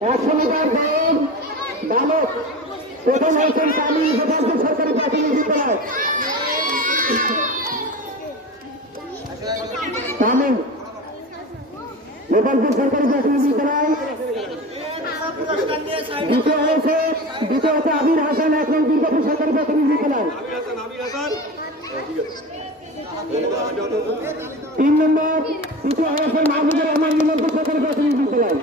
100 metre দৌড় বালক প্রথম হয়েছেন তামিল গোপালপুর সরকারি প্রাথমিক বিদ্যালয়। তামিল গোপালপুর সরকারি প্রাথমিক বিদ্যালয়। দ্বিতীয় হয়েছে আবির হাসান 1 নং দুর্গাপুর সরকারি প্রাথমিক বিদ্যালয়। 3 নম্বর তৃতীয় হয়েছে মাহমুদুর রহমান মিলনপুর সরকারি প্রাথমিক বিদ্যালয়।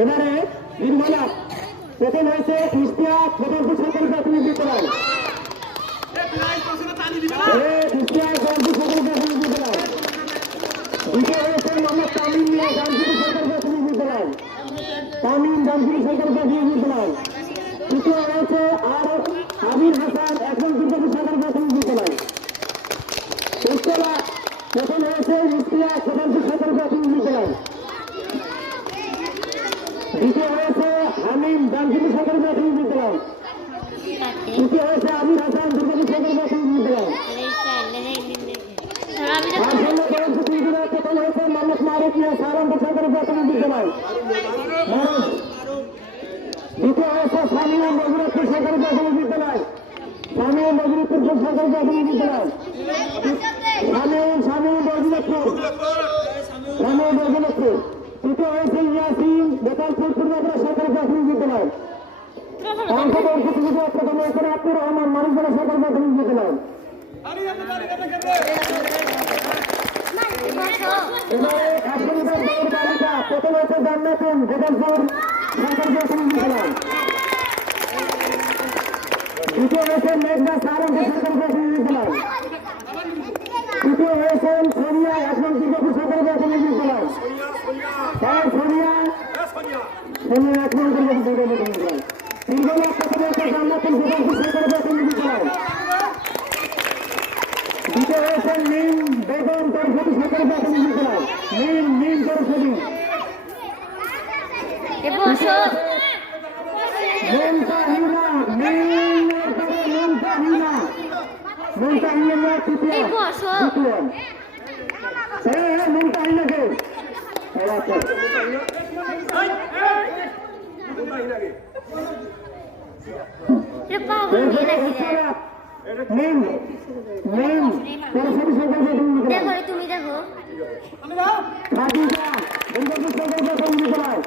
এবারে নির্মলা প্রথম হয়েছে ইশতিয়াক গোপালপুর সরকারি প্রাথমিক বিদ্যালয়। দ্বিতীয় হয়েছে মোহাম্মদ তামিম মিয়া জামপুর সরকারি প্রাথমিক বিদ্যালয়। তামিম জামপুর সরকারি প্রাথমিক বিদ্যালয়। তৃতীয় হয়েছে আবির হাসান 1 নং দুর্গাপুর সরকারি প্রাথমিক বিদ্যালয়। প্রথম হয়েছে ইশতিয়াক গোপালপুর সরকারি প্রাথমিক বিদ্যালয়। দ্বিতীয় হয়েছে হামিম জামপুর সরকারি প্রাথমিক বিদ্যালয়। তৃতীয় হয়েছে আবির হাসান দুর্গাপুর সরকারি প্রাথমিক বিদ্যালয়। প্রথম হয়েছে মোহাম্মদ মারুফ মিয়া সাহারানপুর সরকারি প্রাথমিক বিদ্যালয়। দ্বিতীয় হয়েছে সামিয়া মজুরপুর সরকারি প্রাথমিক বিদ্যালয়। সামিয়া মজুরপুর সরকারি প্রাথমিক বিদ্যালয়। তৃতীয় হয়েছে ইয়াসিন গোপালপুর পূর্বাগ্রা সরকারি প্রাথমিক বিদ্যালয়। অংশগ্রহণ প্রথম হয়েছে আব্দুর রহমান মানুষগড়া সরকারি প্রাথমিক বিদ্যালয়। এবারে 100 মিটার দৌড় বালিকা প্রথম হয়েছে জান্নাতুন গোপালপুর সরকারি প্রাথমিক বিদ্যালয়। দ্বিতীয় হয়েছে মেঘনা সাহারানপুর সরকারি প্রাথমিক বিদ্যালয়। তৃতীয় হয়েছেন সোনিয়া 1 নং দুর্গাপুর সরকারি প্রাথমিক বিদ্যালয়। সোনিয়া 1 নং দুর্গাপুর সরকারি প্রাথমিক বিদ্যালয়। তিনজনের প্রথম হয়েছে জান্নাতুন গোপালপুর সরকারি প্রাথমিক বিদ্যালয়। দ্বিতীয় হয়েছেন মিম বেগম দরফতি সরকারি প্রাথমিক বিদ্যালয়। মিম দরফতি। তুমি দেখো সাথীরা দুর্গাপুর সরকারি প্রাথমিক বিদ্যালয়।